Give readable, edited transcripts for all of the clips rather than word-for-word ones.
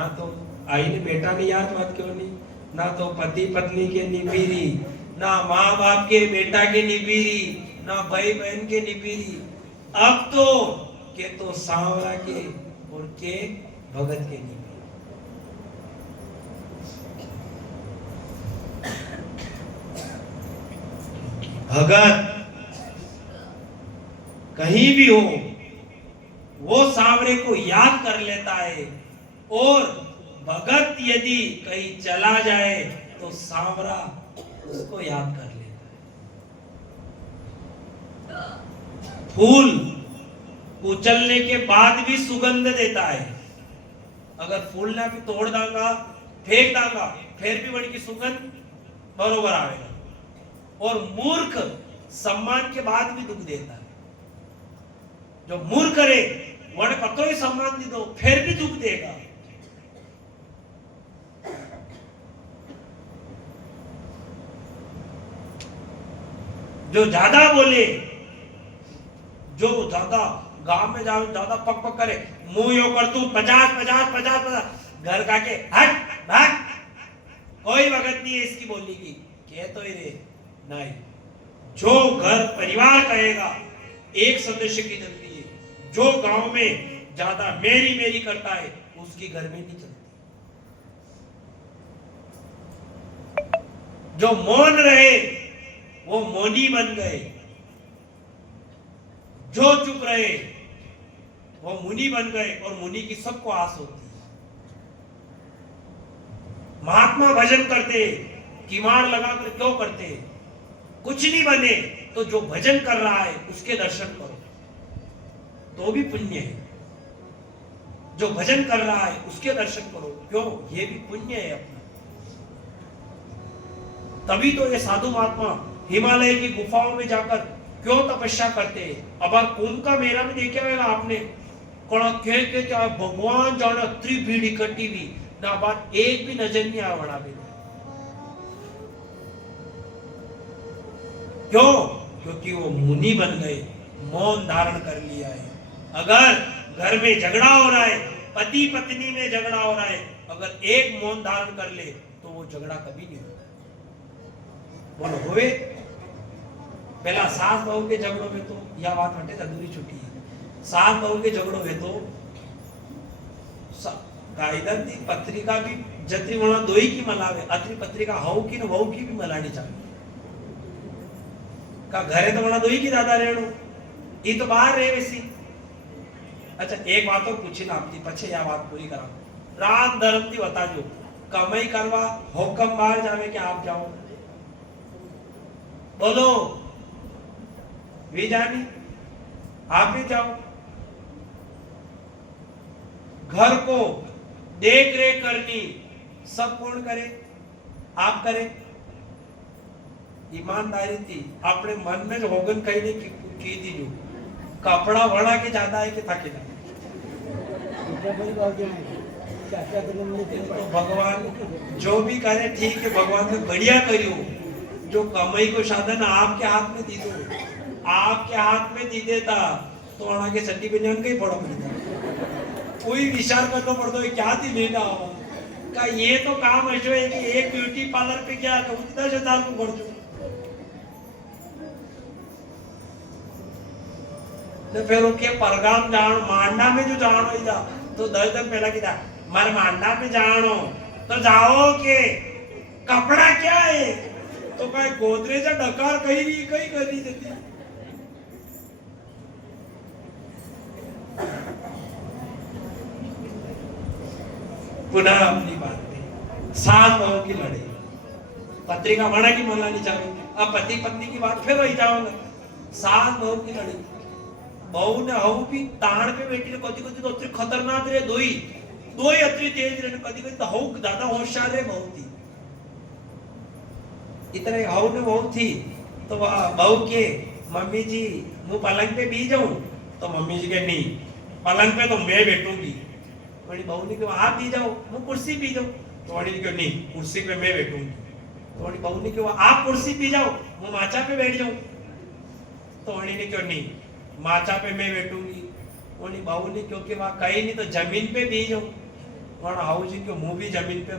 ना तो आई ने बेटा ने याद बात क्यों नहीं, ना तो पति पत्नी के निपीरी, ना माँ बाप के बेटा के निपीरी, ना भाई बहन के निपीरी, अब तो के तो सांवरा के और के भगत के निपीरी। भगत कहीं भी हो वो सांवरे को याद कर लेता है, और भगत यदि कहीं चला जाए तो सांवरा उसको याद कर लेता है। फूल कुचलने के बाद भी सुगंध देता है, अगर फूल ना भी तोड़ दांगा फेंक दांगा फिर भी बड़ी की सुगंध बरोबर आएगा। और मूर्ख सम्मान के बाद भी दुख देता है, जो मूर्ख करे वण कतो ही सम्मान दी दो फिर भी दुख देगा। जो ज्यादा बोले, जो ज्यादा गांव में जाओ ज्यादा पक पक करे, मुंह यो कर तू 50 घर का के हट भाग, कोई वक्त नहीं है इसकी बोलने की, कह तो ही रे नहीं। जो घर परिवार कहेगा एक सदस्य की चलती है, जो गांव में ज्यादा मेरी मेरी करता है उसकी घर में नहीं चलती। जो मौन रहे वो मौनी बन गए, जो चुप रहे वो मुनि बन गए, और मुनि की सबको आस होती है। महात्मा भजन करते किमार लगाकर क्यों करते, कुछ नहीं बने तो जो भजन कर रहा है उसके दर्शन करो तो भी पुण्य है, जो भजन कर रहा है उसके दर्शन करो, क्यों ये भी पुण्य है अपना। तभी तो ये साधु महात्मा हिमालय की गुफाओं में जाकर क्यों तपस्या करते हैं। अब कुंभ का मेला में देखा होगा आपने, के क्या भगवान जाने इतनी भीड़ इकट्ठी हुई ना, बात एक भी नजर नहीं आया बड़ा भी। क्यों? क्योंकि वो मुनि बन गए, मौन धारण कर लिया है। अगर घर में झगड़ा हो रहा है, पति पत्नी में झगड़ा हो रहा है, अगर एक मौन धारण कर ले तो वो झगड़ा कभी नहीं होता। बोलो होवे? पहला सास बहू के झगड़ों में तो यह बात हटे अधूरी छुट्टी है। सास बहू के झगड़ों में तो कायदा पत्रिका भी जत्री वणा दोई की मलावे, अत्री पत्रिका हऊ की न वहू की भी मलानी चाहिए। का घरे तो वणा दोई की दादा रेणु ये तो बाहर रहे वैसी। अच्छा एक बात और पूछी ना आपकी पछे या बात पूरी करा, रात धर्म थी बता जो कमाई करवा हुक्म बाहर जावे कि आप जाओ, बोलो वे जानी आप भी जाओ। घर को देख रेख करनी सब कौन करे? आप करे। ईमानदारी थी अपने मन में जो होगन कहीं नहीं की थी, जो कपड़ा वड़ा के ज्यादा है कि थके ना तो भगवान जो भी करे ठीक है, भगवान ने बढ़िया करियो। जो कमाई को साधन आपके हाथ में दी दो, आपके हाथ में दी देता तो वहां के सड्डी बनियान कहीं पड़ा पड़ता, कोई विचार करना पड़ता है क्या थी लेना हो का। ये तो काम ऐसा है कि एक ब्यूटी पार्लर पे क्या तो 10,000 को बढ़ जाओ तो फिर उसके परगाम जानो मांडा में जो जानो ही जा तो 10 दिन पहला की था मारे मांडा में जानो तो जाओ के कपड़ा क्या है तो कहीं गोदरेज डकार कहीं कर नहीं देती। पुनः अपनी बात थी सास बहू की लड़ाई, पत्रिका बना की मनानी चाहिए। अब पति पत्नी की बात फिर वही जाओगे, सास बहू की लड़ाई। बहू ने हऊ भी ताण पे बैठी कदी कदी तो अतरी खतरनाक रे दोई अतरी तेज रे, कदी कदी तो हऊ ज्यादा होशियार रे बहू थी। इतने हऊ ने बहू थी तो बहू के मम्मी जी मुँह पलंग पे भी जाऊं तो मम्मी जी के नहीं पलंग पे तो मैं बैठूंगी। बड़ी बहू ने कहा आप भी जाओ मैं कुर्सी भी जाऊं तो बड़ी ने कहा नहीं कुर्सी पे मैं बैठूंगी। तो बड़ी बहू ने कहा आप कुर्सी भी जाओ मैं माचा पे बैठ जाऊं तो बड़ी ने कहा नहीं माचा पे मैं बैठूंगी। बड़ी बहू ने क्योंकि वहां कहीं नहीं तो जमीन पे भी जाऊं और हाउजी के मुंह भी जमीन पे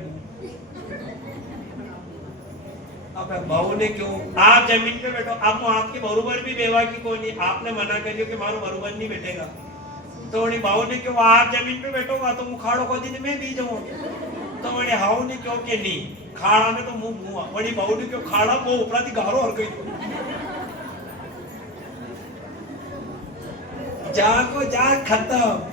अब बहू ने क्यों आप जमीन पे बैठो, आप आपके बरोबर भी बेवा की कोई नहीं, आपने मना करियो कि मारो बरोबर नहीं बैठेगा तो बहू ने क्यों आप जमीन पे बैठोगा तो उखाड़ो को दिन में भी जाऊं तो वही हाउ ने क्यों के नहीं खाड़ा में तो मुंह मुआ वही बहू ने क्यों खाड़ा वो ऊपरा थी गारो और गई जा को जा खत्म।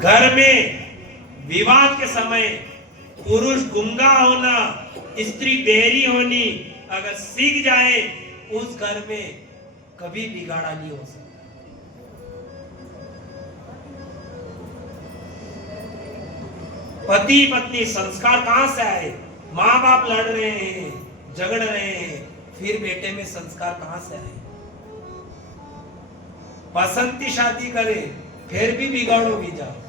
घर में विवाद के समय पुरुष गुंगा होना, स्त्री बेरी होनी अगर सीख जाए उस घर में कभी बिगाड़ा नहीं हो सकता। पति पत्नी संस्कार कहां से आए? माँ बाप लड़ रहे हैं, झगड़ रहे हैं, फिर बेटे में संस्कार कहां से आए? पसंद की शादी करे फिर भी बिगाड़ो भी जाओ।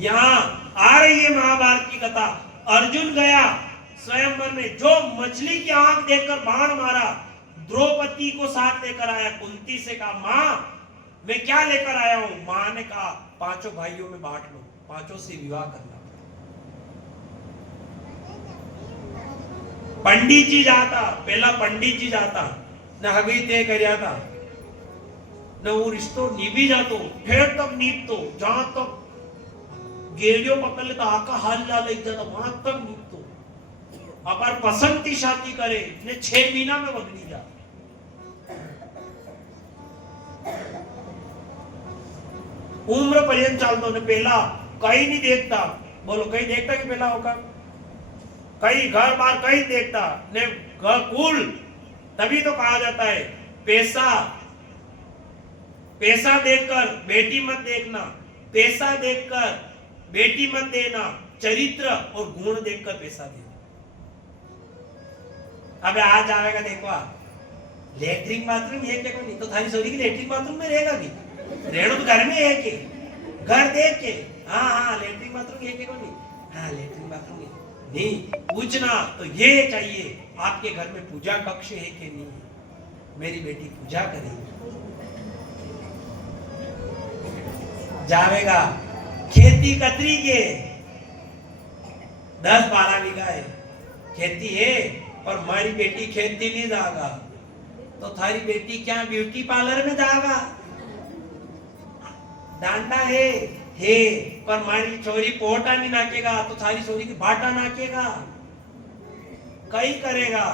यहाँ आ रही है महाभारत की कथा। अर्जुन गया स्वयंवर में, जो मछली की आंख देखकर बाण मारा, द्रौपदी को साथ लेकर आया। कुंती से कहा माँ मैं क्या लेकर आया हूं? माँ ने कहा पांचों भाइयों में बांट लो, पांचों से विवाह करना। पंडित जी जाता, पहला पंडित जी जाता न हगी तय कर था न वो रिश्तो निभी जातो, फिर तक नीपतो जहां तक गेलियो पकड़ लेता आका हाल ला ले जाता वहां तक नीपतो। अगर पसंद की शादी करे ने 6 महीना में बदली जा। उम्र पर्यंत चालतो ने पहला कहीं नहीं देखता, बोलो कहीं देखता कि पहला होगा कहीं घर बार कहीं देखता ने घर कुल। तभी तो कहा जाता है पैसा पैसा देखकर बेटी मत देखना, पैसा देखकर बेटी मत देना, चरित्र और गुण देखकर पैसा देना। अबे आज आवेगा देखो लेटरिन बाथरूम है क्या? नहीं तो थारी सोरी की लेटरिन बाथरूम में रहेगा भी रेणु तो घर में है के घर देख के हाँ हाँ लेटरिन बाथरूम है क्या? नहीं हाँ लेटरिन बाथरूम है नहीं पूछना तो ये चाहिए आपके घर में पूजा कक्ष है कि नहीं, मेरी बेटी पूजा करेगी। जावेगा खेती कतरी के 10-12 बीघा है खेती है और हमारी बेटी खेती नहीं जाएगा तो थारी बेटी क्या ब्यूटी पार्लर में जाएगा? डांडा है पर हमारी छोरी पोटा नहीं नाकेगा तो थारी छोरी की बाटा नाकेगा, कई करेगा।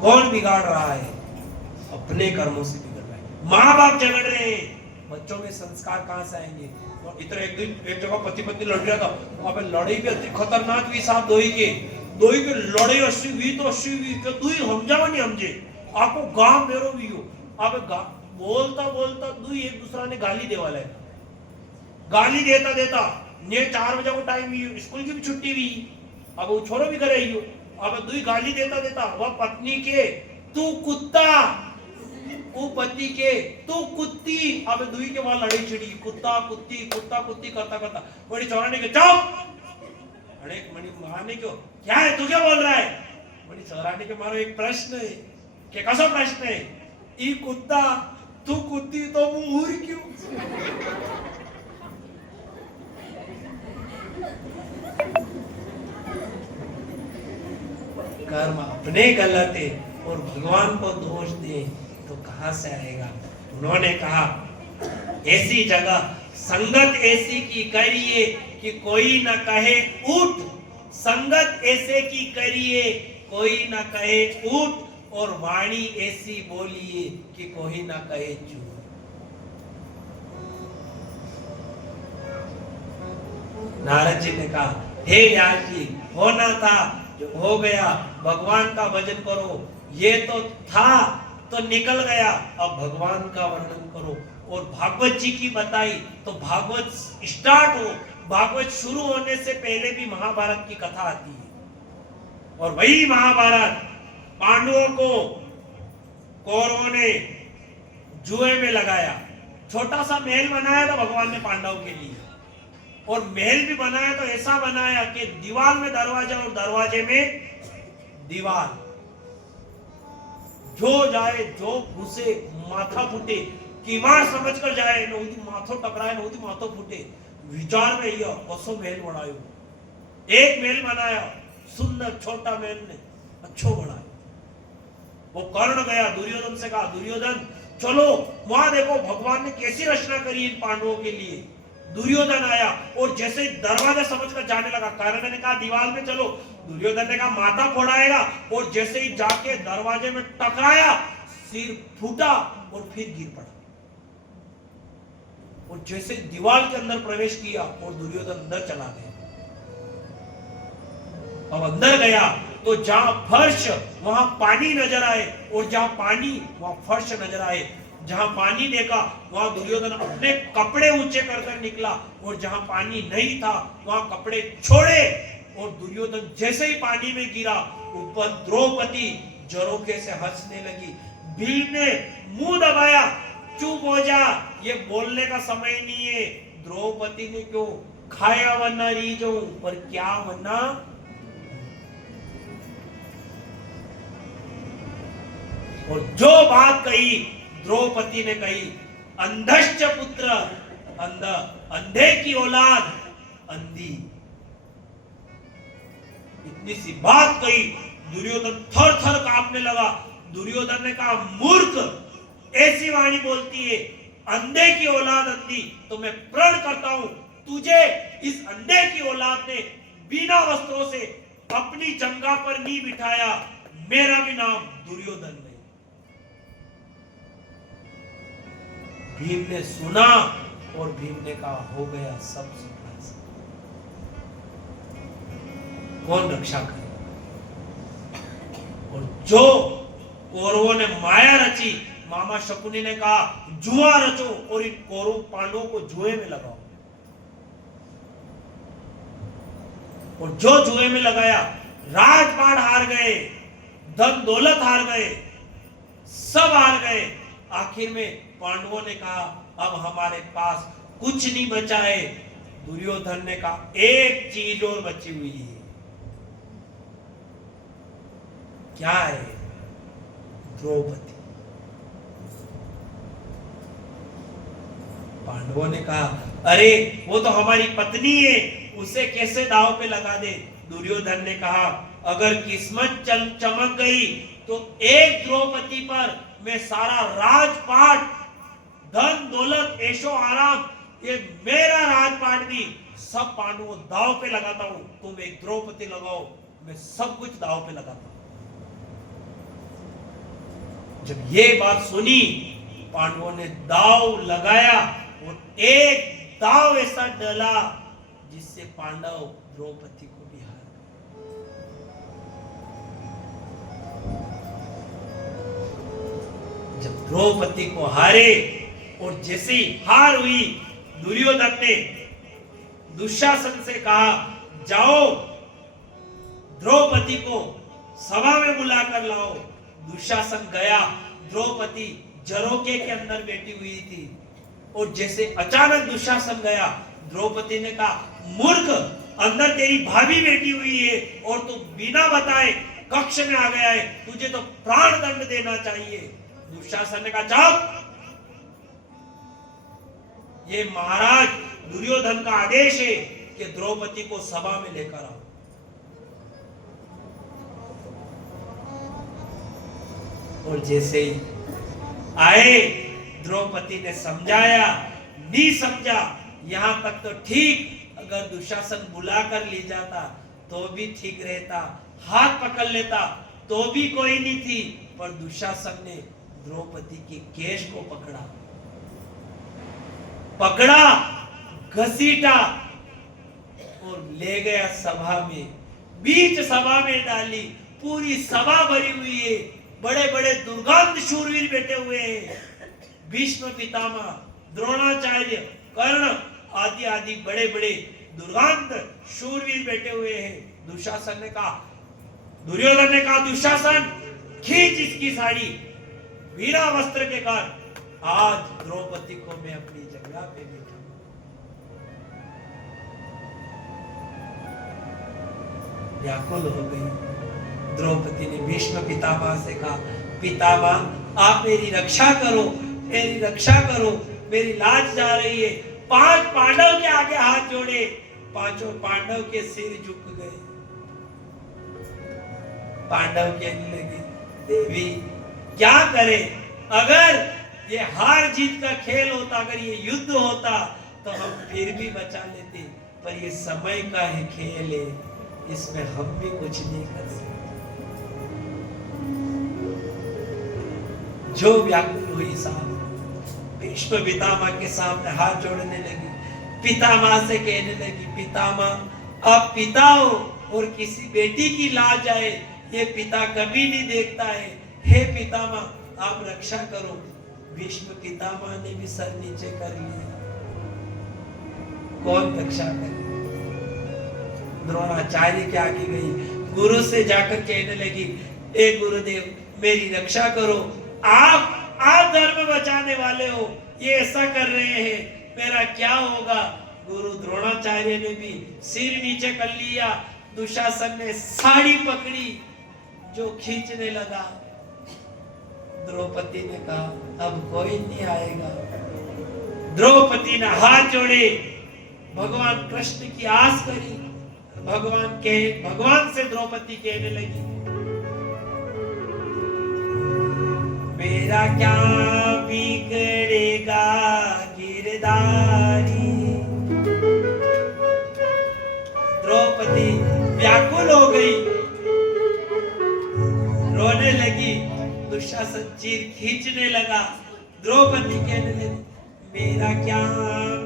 कौन बिगाड़ रहा है? अपने कर्मों से बिगड़ रहा है। माँ बाप झगड़ रहे हैं, बच्चों में संस्कार कहां से आएंगे? तो इतना एक दिन एक जगह पति पत्नी लड़ रहा था, वहां पे लड़ाई भी अति खतरनाक हुई साहब। दोई के लड़ाई 80 हुई तो 80 हुई तो तू ही समझावा नहीं समझे आपको गांव मेरो भी हो। अब बोलता बोलता तू एक दूसरा ने गाली दे वाला है, गाली देता देता ने 4 बजे को टाइम हुई, स्कूल की भी छुट्टी हुई, अब वो छोरो भी करे ही हो। अब दुई गाली देता देता वह पत्नी के तू कुत्ता, वो पति के तू कुत्ती। अब दुई के वहां लड़ाई छिड़ी, कुत्ता कुत्ती करता करता बड़ी चौराने के चुप। अरे मणि मारने क्यों क्या है तू क्या बोल रहा है? बड़ी चौराने के मारो एक प्रश्न है कि कैसा प्रश्न है? ई कुत्ता तू कुत्ती तो मुंह क्यों? कर्म अपने गलत है और भगवान को दोष दे तो कहां से आएगा? उन्होंने कहा ऐसी जगह संगत ऐसी की करिए कि कोई न कहे उठ, संगत ऐसे की करिए कोई न कहे उठ, और वाणी ऐसी बोलिए कि कोई न कहे चूप। नारद जी ने कहा हे व्यास जी होना था जो हो गया, भगवान का भजन करो। ये तो था तो निकल गया, अब भगवान का वर्णन करो। और भागवत जी की बताई तो भागवत स्टार्ट हो, भागवत शुरू होने से पहले भी महाभारत की कथा आती है। और वही महाभारत पांडवों को कौरवों ने जुए में लगाया, छोटा सा महल बनाया था भगवान ने पांडवों के लिए। और महल भी बनाया तो ऐसा बनाया कि दीवार में दरवाजा और दरवाजे में दीवार। जो जाए जो घुसे माथा फूटे, कीमार समझकर जाए नौदी माथो टकराए, नौदी माथो फूटे। विचार में यह कसो महल बनायो, एक महल बनाया सुंदर छोटा महल ने अच्छो बनाया। वो कर्ण गया, दुर्योधन से कहा दुर्योधन चलो वहां देखो भगवान ने कैसी रचना करी इन पांडवों के लिए। दुर्योधन आया और जैसे दरवाजा समझकर जाने लगा, कर्ण ने कहा दीवार में चलो, दुर्योधन ने कहा माथा फोड़ाएगा, और जैसे ही जाके दरवाजे में टकराया सिर फूटा और फिर गिर पड़ा। और जैसे दीवार के अंदर प्रवेश किया और दुर्योधन अंदर चला गया। अब अंदर गया तो जहां फर्श वहां पानी नजर आए, और जहां पानी वहां फर्श नजर आए। जहां पानी देखा वहां दुर्योधन अपने कपड़े ऊंचे कर निकला, और जहां पानी नहीं था वहां कपड़े छोड़े, और दुर्योधन जैसे ही पानी में गिरा ऊपर द्रौपदी झरोखे से हंसने लगी। भीम ने मुंह दबाया, चुप हो जा, ये बोलने का समय नहीं है। द्रौपदी ने क्यों खाया वरना रीजो, पर क्या वरना और जो बात कही द्रौपदी ने कही, अंधश्च पुत्र, अंधे की औलाद अंधी। इतनी सी बात कही, दुर्योधन थर थर कांपने लगा। दुर्योधन ने कहा मूर्ख, ऐसी वाणी बोलती है, अंधे की औलाद अंधी, तो मैं प्रण करता हूं तुझे इस अंधे की औलाद ने बिना वस्त्रों से अपनी जंगा पर नहीं बिठाया, मेरा भी नाम दुर्योधन नहीं। भीम ने सुना और भीम ने कहा हो गया सब सुना। कौन रक्षा करे? और जो कौरवों ने माया रची, मामा शकुनी ने कहा जुआ रचो और इन कौरव पांडवों को जुए में लगाओ। और जो जुए में लगाया, राजपाट हार गए, धन दौलत हार गए, सब हार गए। आखिर में पांडवों ने कहा अब हमारे पास कुछ नहीं बचा है। दुर्योधन ने कहा एक चीज और बची हुई है। क्या है? द्रौपदी। पांडवों ने कहा अरे वो तो हमारी पत्नी है, उसे कैसे दांव पे लगा दे। दुर्योधन ने कहा अगर किस्मत चमक गई तो एक द्रौपदी पर मैं सारा राजपाट, धन दौलत, ऐशो आराम, ये मेरा राजपाट भी सब पांडवों दांव पे लगाता हूं। तुम एक द्रौपदी लगाओ, मैं सब कुछ दांव पे लगाता हूं। जब ये बात सुनी, पांडवों ने दांव लगाया और एक दांव ऐसा डला जिससे पांडव द्रौपदी को भी हार गए। जब द्रौपदी को हारे और जैसे ही हार हुई, दुर्योधन ने दुशासन से कहा जाओ द्रौपदी को सभा में बुलाकर लाओ। दुशासन गया, द्रौपदी झरोखे के अंदर बैठी हुई थी, और जैसे अचानक दुशासन गया, द्रौपदी ने कहा मूर्ख, अंदर तेरी भाभी बैठी हुई है और तू बिना बताए कक्ष में आ गया है, तुझे तो प्राण दंड देना चाहिए। दुशासन ने कहा जाओ, ये महाराज दुर्योधन का आदेश है कि द्रौपदी को सभा में लेकर आओ। और जैसे ही आए, द्रौपदी ने समझाया, नहीं समझा, यहां तक तो ठीक, अगर दुशासन बुला कर ले जाता तो भी ठीक रहता, हाथ पकड़ लेता तो भी कोई नहीं थी, पर दुशासन ने द्रौपदी के केश को पकड़ा, घसीटा और ले गया सभा में, बीच सभा में डाली। पूरी सभा भरी हुई है, बड़े बड़े दुर्गांत शूरवीर बैठे हुए हैं, भीष्म पितामह, द्रोणाचार्य, कर्ण आदि आदि बड़े बड़े दुर्गांत शूरवीर बैठे हुए हैं। दुशासन ने कहा, दुर्योधन ने कहा दुशासन खींच इसकी साड़ी, बिना वस्त्र के कर, आज द्रौपदी को मैं अपनी जगह पे बैठा। व्याकुल हो गई। द्रौपदी ने भीष्म पितामह से कहा, पितामह आप मेरी रक्षा करो, मेरी रक्षा करो, मेरी लाज जा रही है। 5 पांडव के आगे हाथ जोड़े, 5 पांडव के सिर झुक गए। पांडव कहने लगे, देवी क्या करें, अगर ये हार जीत का खेल होता, अगर ये युद्ध होता तो हम फिर भी बचा लेते, पर ये समय का ही खेल है, इसमें हम भी कुछ नहीं कर सकते। जो व्याकुल हुई साहब भीष्म पितामह के सामने हाथ जोड़ने लगी, पितामह से कहने लगी, पितामह आप पिता हो और किसी बेटी की लाज आए ये पिता कभी नहीं देखता है, हे पितामह आप रक्षा करो। भीष्म पितामह ने भी सर नीचे कर लिया, कौन रक्षा करे। द्रोणाचार्य के आगे गई, गुरु से जाकर कहने लगी, ए गुरुदेव मेरी रक्षा करो, आप धर्म बचाने वाले हो, ये ऐसा कर रहे हैं, मेरा क्या होगा। गुरु द्रोणाचार्य ने भी सिर नीचे कर लिया। दुशासन ने साड़ी पकड़ी, जो खींचने लगा। द्रौपदी ने कहा अब कोई नहीं आएगा। द्रौपदी ने हाथ जोड़े, भगवान कृष्ण की आस करी। भगवान से द्रौपदी कहने लगी, मेरा क्या बिगड़ेगा गिरधारी। द्रौपदी व्याकुल हो गई, रोने लगी। दुशासन चीर खींचने लगा। द्रौपदी कहने लगी, मेरा क्या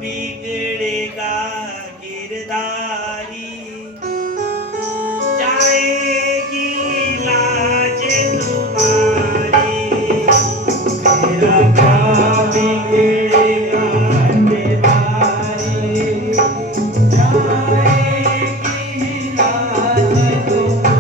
बिगड़ेगा गिरधारी, जाएगी लाज तुम्हारी। मेरा क्या बिगड़ेगा गिरधारी, जाएगी लाज तुम्हारी।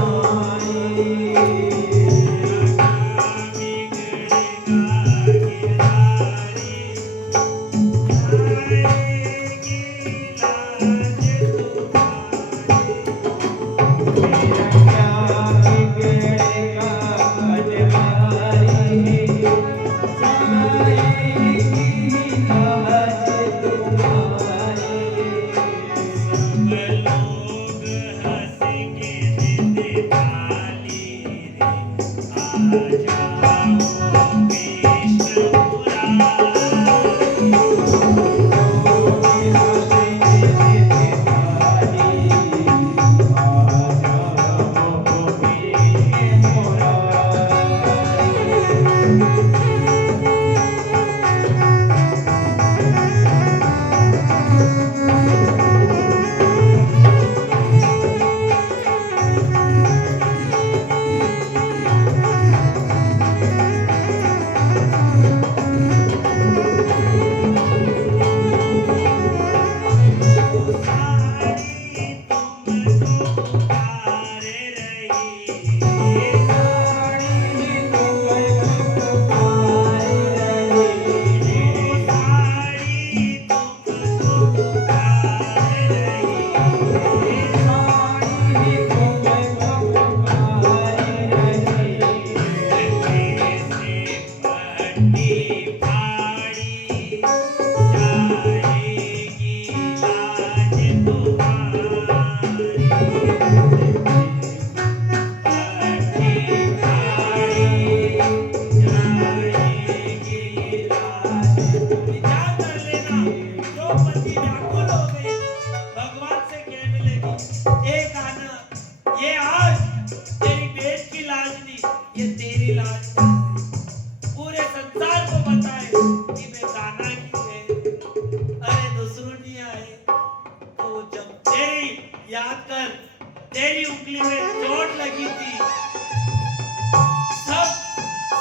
तेरी उंगली में चोट लगी थी,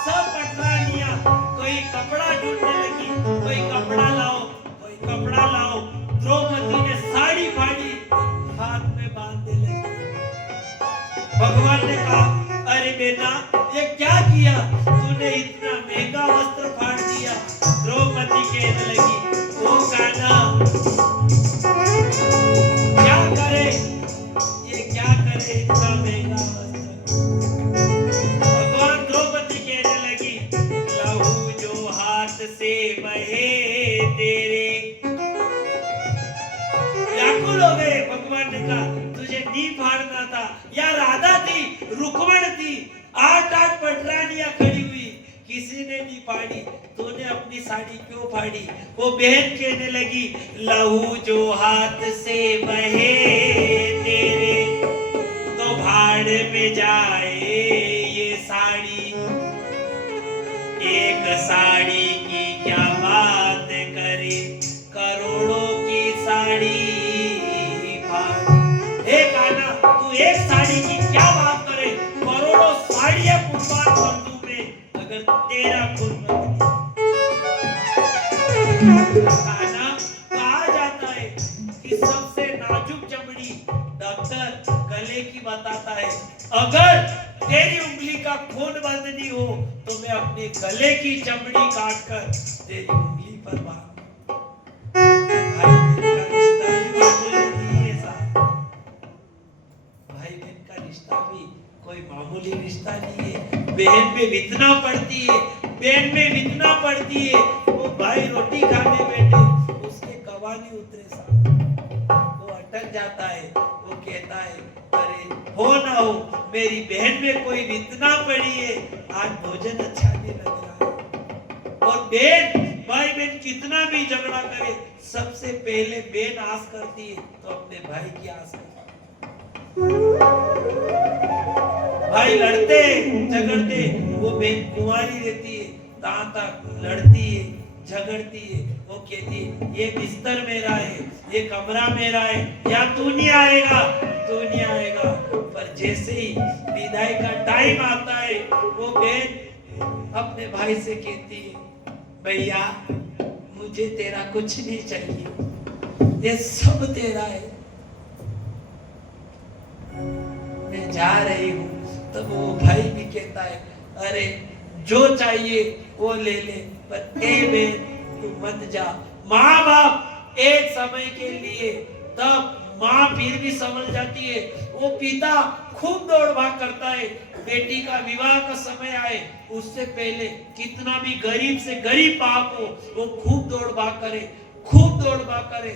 सब पटरानियां कोई कपड़ा ढूंढने लगी, कोई कपड़ा लाओ, कोई कपड़ा लाओ। द्रौपदी ने साड़ी फाड़ी, हाथ में बांधने लगी। भगवान ने कहा, अरे बेटा ये क्या किया तूने, इतना महंगा वस्त्र फाड़ दिया। द्रौपदी कहने लगी, ओ कान्हा क्या करे, ये क्या करे, इतना महंगा वस्त्र। भगवान द्रौपदी कहने लगी, लहू जो हाथ से बहे तेरे। व्याकुल हो गए। भगवान ने कहा, तुझे नी फाड़ना था। या राधा थी, रुक्मण थी, 8-8 पटरानियां खड़ी हुई, किसी ने नहीं फाड़ी, तूने अपनी साड़ी क्यों फाड़ी? वो बहन कहने लगी, लहू जो हाथ से बहे तेरे, तो भाड़ में जाए ये साड़ी। एक साड़ी की क्या बात करे, करोड़ों की साड़ी फाड़ी। हे कान्हा, तू एक साड़ी की क्या बात करे, करोड़ों साड़ियां कुर्बान कर दूं मैं, अगर तेरा कुर्बान। कान्हा, कहा जाता है कि सबसे नाजुक चमड़ी डॉक्टर गले की बताता है। अगर तेरी उंगली का खून बंद नहीं हो तो मैं अपने गले की चमड़ी काटकर तेरी उंगली पर बांध। भाई बहन का रिश्ता भी कोई मामूली रिश्ता नहीं है। बहन में वितना पड़ती है, बहन में वितना पड़ती है। वो भाई रोटी खाने बैठे, उसके कवानी उतरे सामने, वो अटक जाता है। वो कहता है, अरे हो ना हो, मेरी बहन में कोई वितना पड़ी है, आज भोजन अच्छा नहीं लग रहा है। और बहन, भाई बहन कितना भी झगड़ा करे, सबसे पहले बहन आस करती है तो अपने भाई की आस करती है। भाई लड़ते झगड़ते, वो बहन कुंवारी रहती है, तहां तक लड़ती है, झगड़ती है। वो कहती है, ये बिस्तर मेरा है, ये कमरा मेरा है, या तू नहीं आएगा, तू नहीं आएगा। पर जैसे ही विदाई का टाइम आता है, वो बहन अपने भाई से कहती है, भैया मुझे तेरा कुछ नहीं चाहिए, ये सब तेरा है, मैं जा रही हूँ। तब वो भाई भी कहता है, अरे जो चाहिए वो ले ले, पर ए बहन तू मत जा। माँ बाप एक समय के लिए, तब माँ फिर भी समझ जाती है। वो पिता खूब दौड़ भाग करता है, बेटी का विवाह का समय आए उससे पहले कितना भी गरीब से गरीब बाप हो, वो खूब दौड़ भाग करे, खूब दौड़ भाग करे,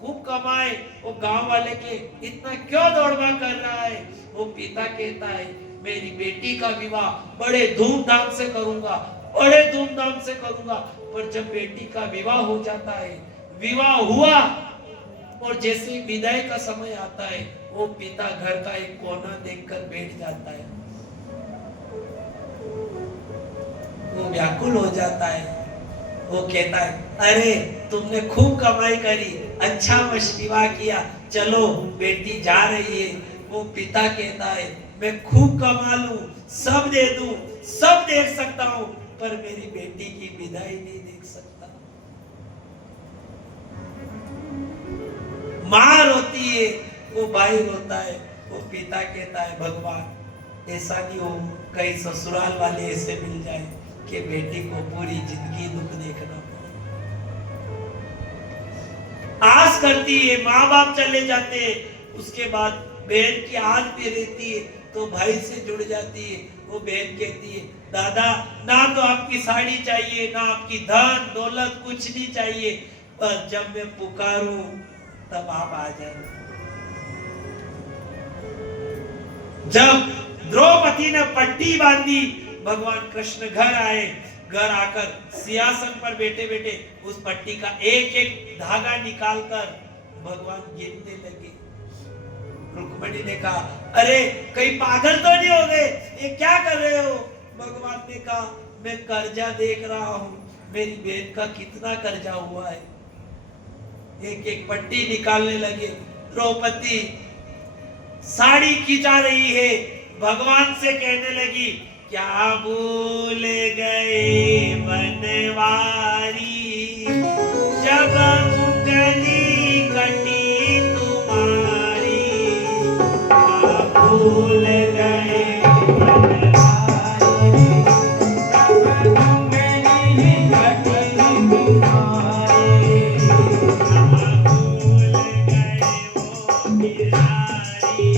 खूब कमाए। वो गांव वाले के इतना क्यों दौड़ भाग कर रहा है? वो पिता कहता है, मेरी बेटी का विवाह बड़े धूमधाम से करूंगा, बड़े धूमधाम से करूंगा। पर जब बेटी का विवाह हो जाता है, विवाह हुआ और जैसे विदाई का समय आता है, वो पिता घर का एक कोना देखकर बैठ जाता है। वो व्याकुल हो जाता है। वो कहता है, अरे तुमने खूब कमाई करी, अच्छा विवाह किया, चलो बेटी जा रही है। वो पिता कहता है, मैं खूब कमा लूं, सब दे दूं, सब देख सकता हूं, पर मेरी बेटी की विदाई नहीं देख सकता। माँ रोती है, वो भाई रोता है। वो पिता कहता है, भगवान ऐसा नहीं हो, कहीं ससुराल वाले ऐसे मिल जाए कि बेटी को पूरी जिंदगी दुख देखना पड़े। आस करती है, माँ बाप चले जाते हैं, उसके बाद बहन की आस भी रहती है तो भाई से जुड़ जाती है। वो बहन कहती है, दादा ना तो आपकी साड़ी चाहिए, ना आपकी धन दौलत, कुछ नहीं चाहिए, पर जब मैं पुकारूं तब आप आ जाए। जब द्रौपदी ने पट्टी बांधी, भगवान कृष्ण घर आए। घर आकर सिंहासन पर बैठे बैठे उस पट्टी का एक एक धागा निकालकर भगवान गिनने लगे। रुक्मिणी ने कहा, अरे कहीं पागल तो नहीं हो गए, ये क्या कर रहे हो? भगवान ने कहा, मैं कर्जा देख रहा हूँ, मेरी बहन का कितना कर्जा हुआ है। एक एक पट्टी निकालने लगे। द्रौपदी साड़ी खींचा रही है, भगवान से कहने लगी, क्या भूल गए बनवारी, जब उंगली कटी तुम्हारी, क्या भूल गए बनवारी, जब उंगली कटी तुम्हारी, क्या भूल गए वो गिरारी,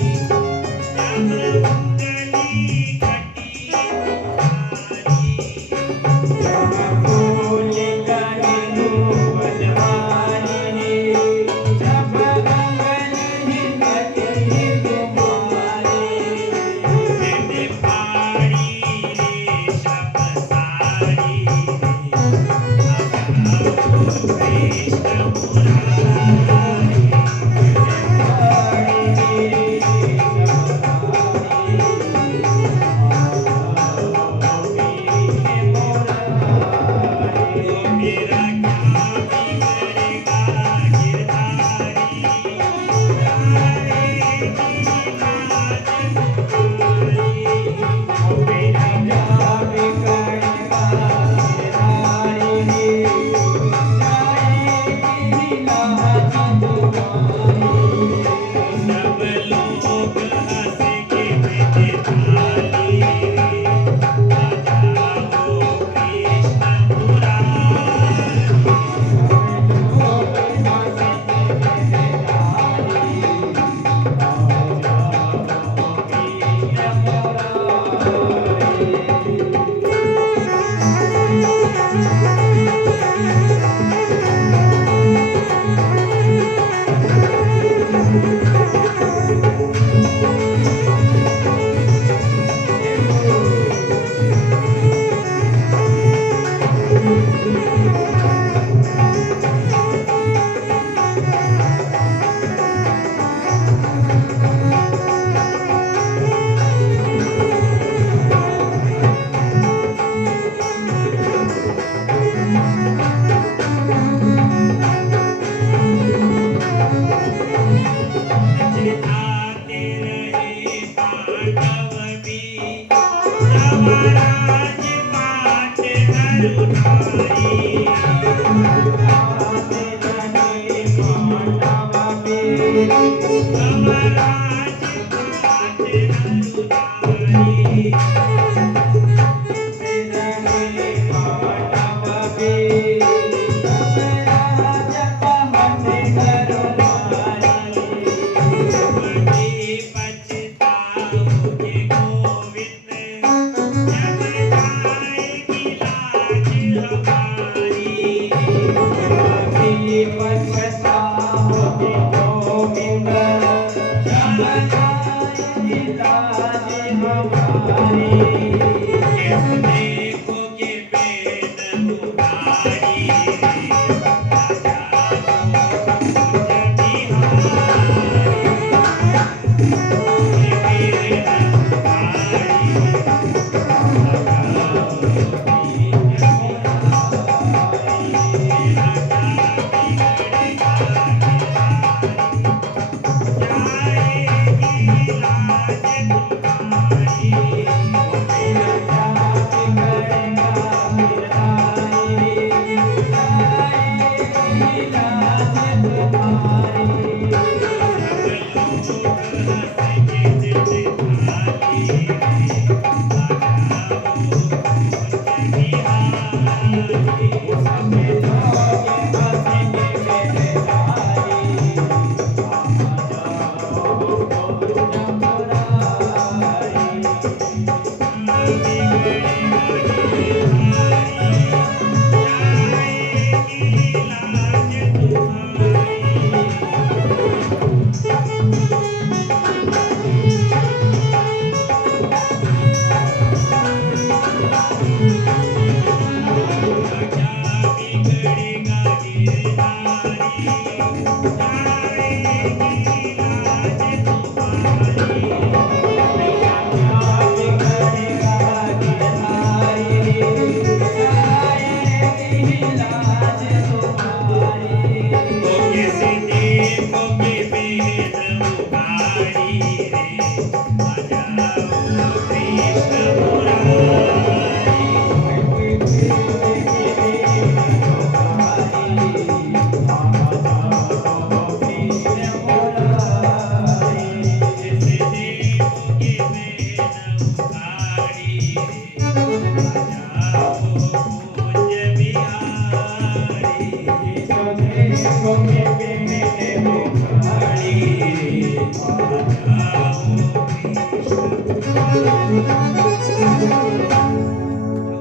Hare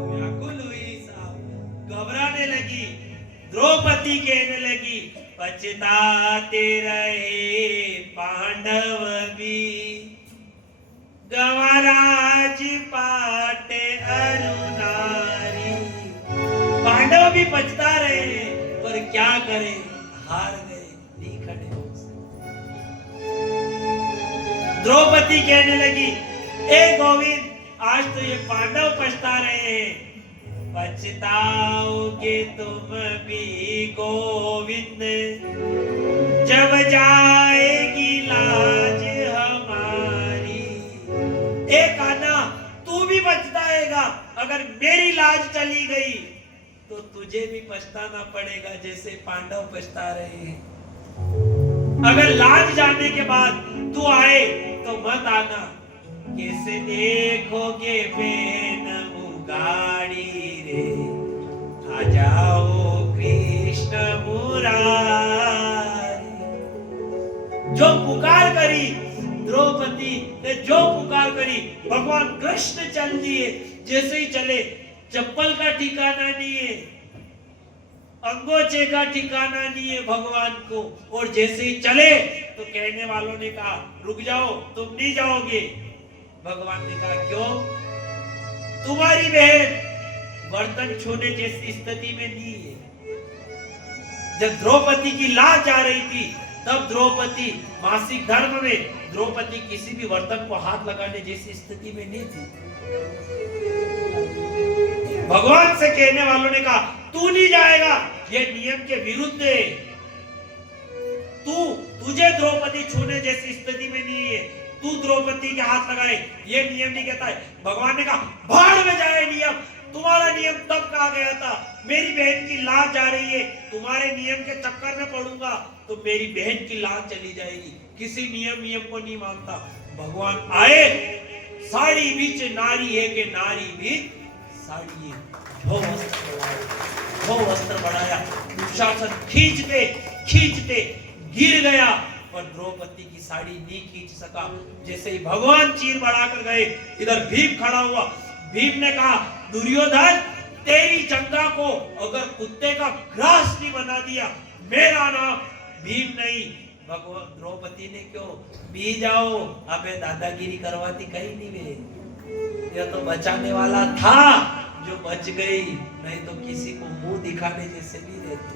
व्याकुल हुई साहब, घबराने लगी। द्रौपदी कहने लगी, पछताते रहे पांडव भी, गवाराज पाटे अरुणारी। पांडव भी पछता रहे हैं, पर क्या करें, हार गए, नहीं खड़े हो सकते। द्रौपदी कहने लगी, ए गोविंद, आज तो ये पांडव पछता रहे हैं, पछताओगे तुम भी गोविंद, जब जाएगी लाज हमारी। एक आना तू भी पछताएगा, अगर मेरी लाज चली गई तो तुझे भी पछताना पड़ेगा, जैसे पांडव पछता रहे हैं। अगर लाज जाने के बाद तू आए तो मत आना, कैसे देखोगे बहन उगाड़ी रे, आ जाओ कृष्ण मुरारी। जो पुकार करी द्रौपदी ने, जो पुकार करी, भगवान कृष्ण चल दिए। जैसे ही चले, चप्पल का ठिकाना नहीं है, अंगोछे का ठिकाना नहीं है भगवान को। और जैसे ही चले तो कहने वालों ने कहा, रुक जाओ, तुम नहीं जाओगे। भगवान ने कहा, क्यों? तुम्हारी बहन बर्तन छूने जैसी स्थिति में नहीं है। जब द्रौपदी की लाज जा रही थी, तब द्रौपदी मासिक धर्म में द्रौपदी किसी भी बर्तन को हाथ लगाने जैसी स्थिति में नहीं थी। भगवान से कहने वालों ने कहा, तू नहीं जाएगा, ये नियम के विरुद्ध है। तुझे द्रौपदी छूने जैसी स्थिति में नहीं है, तू द्रौपदी के हाथ लगाए, ये नियम नहीं कहता है। भगवान ने कहा, भाड़ में जाए नियम, तुम्हारा नियम तब कहा गया था। मेरी बहन की लाज जा रही है, तुम्हारे नियम के चक्कर में पड़ूंगा तो मेरी बहन की लाज चली जाएगी। किसी नियम को नहीं मानता। भगवान आए, साड़ी बीच नारी है कि नारी भी साड़ी है, जो वस्त्र बढ़ाया, दुशासन खींचते गिर गया, पर द्रौपदी की साड़ी नहीं खींच सका। जैसे ही भगवान चीर बढ़ाकर गए, इधर भीम खड़ा हुआ। भीम ने कहा, दुर्योधन, तेरी जंगा को अगर कुत्ते का ग्रास नहीं बना दिया, मेरा नाम भीम नहीं। भगवान द्रौपदी ने क्यों, बी जाओ, अबे दादागिरी करवाती कहीं नहीं वे, यह तो बचाने वाला था जो बच गई, नहीं तो किसी को मुंह दिखाने जैसे नहीं रहते।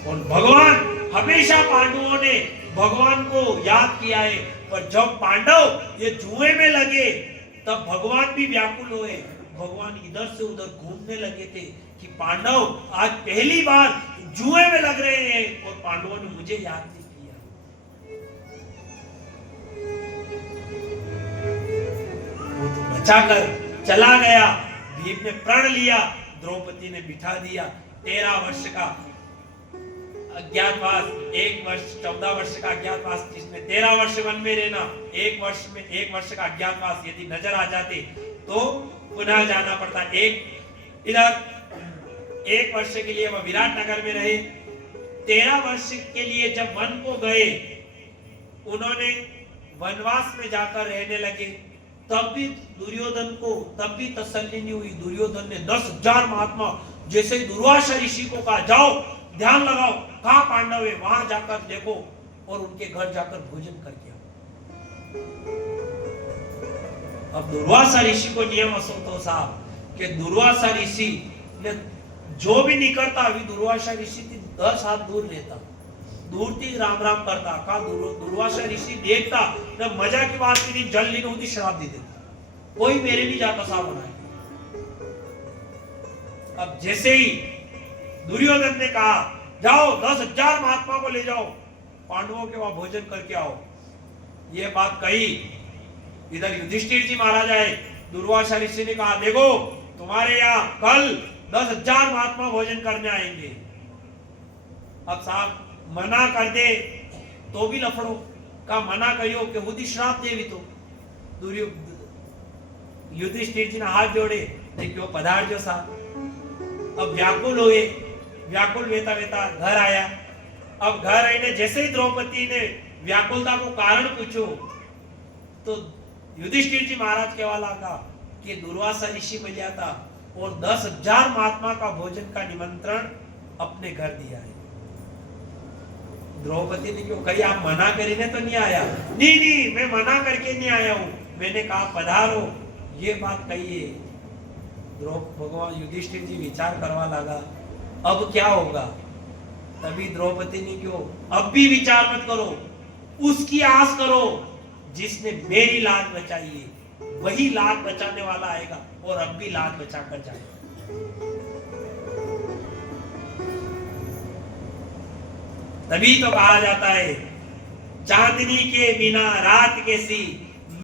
और भगवान हमेशा पांडवों ने भगवान को याद किया है, पर जब पांडव ये जुए में लगे तब भगवान भी व्याकुल हुए। भगवान इधर से उधर घूमने लगे थे कि पांडव आज पहली बार जुए में लग रहे हैं और पांडवों ने मुझे याद नहीं किया। वो तो बचाकर चला गया। भीम ने प्रण लिया, द्रौपदी ने बिठा दिया। 13 वर्ष का अज्ञातवास, 1 वर्ष 14 वर्ष का अज्ञातवास, जिसमें 13 वर्ष वन में रहना, 1 वर्ष का अज्ञातवास यदि नजर आ जाते तो पुनः जाना पड़ता। इधर 1 वर्ष के लिए वह विराट नगर में रहे। 13 वर्ष के लिए जब वन को गए, उन्होंने वनवास में जाकर रहने लगे, तब भी दुर्योधन को तब भी तसल्ली नहीं हुई। दुर्योधन ने 10,000 महात्मा जैसे दुर्वासा ऋषि को कहा, जाओ ध्यान लगाओ, कहां पांडव है, वहां जाकर देखो और उनके घर जाकर भोजन करके आओ। अब दुर्वासा ऋषि को नियम असो तो साहब कि दुर्वासा ऋषि ने जो भी निकलता, अभी दुर्वासा ऋषि 10 हाथ दूर रहता, दूर थी राम राम करता। का दुर्वासा ऋषि देखता न, मजा की बात की जल लीन होती, श्राप दे देता, कोई मेरे नहीं जाता साहब बनाए। अब जैसे ही दुर्योधन ने कहा, जाओ 10,000 महात्मा को ले जाओ, पांडवों के वहां भोजन करके आओ, ये बात कही। इधर युधिष्ठिर जी महाराज आए। दुर्वासा ऋषि ने कहा, देखो तुम्हारे यहाँ कल 10,000 महात्मा भोजन करने आएंगे। अब साहब मना कर दे तो भी लफड़ो, का मना करियो कि खुद ही श्राप देवी तो। युधिष्ठिर जी ने हाथ जोड़े, क्यों पधार जो साहब। अब व्याकुल हुए, व्याकुल वेता वेता घर आया। अब घर आने जैसे ही द्रौपदी ने व्याकुलता को कारण पूछो तो युधिष्ठिर जी महाराज कहवा लगा कि दुर्वासा ऋषि मिला था और 10,000 महात्मा का भोजन का निमंत्रण अपने घर दिया है। द्रौपदी ने क्यों कही आप मना करीने तो नहीं आया? नहीं नहीं, मैं मना करके नहीं आया हूं, मैंने कहा पधारो, ये बात कही है। भगवान युधिष्ठिर जी विचार करवा लगा अब क्या होगा। तभी द्रौपदी ने क्यों, अब भी विचार मत करो, उसकी आस करो जिसने मेरी लाज बचाई है, वही लाज बचाने वाला आएगा और अब भी लाज बचा कर जाएगा। तभी तो कहा जाता है चांदनी के बिना रात कैसी,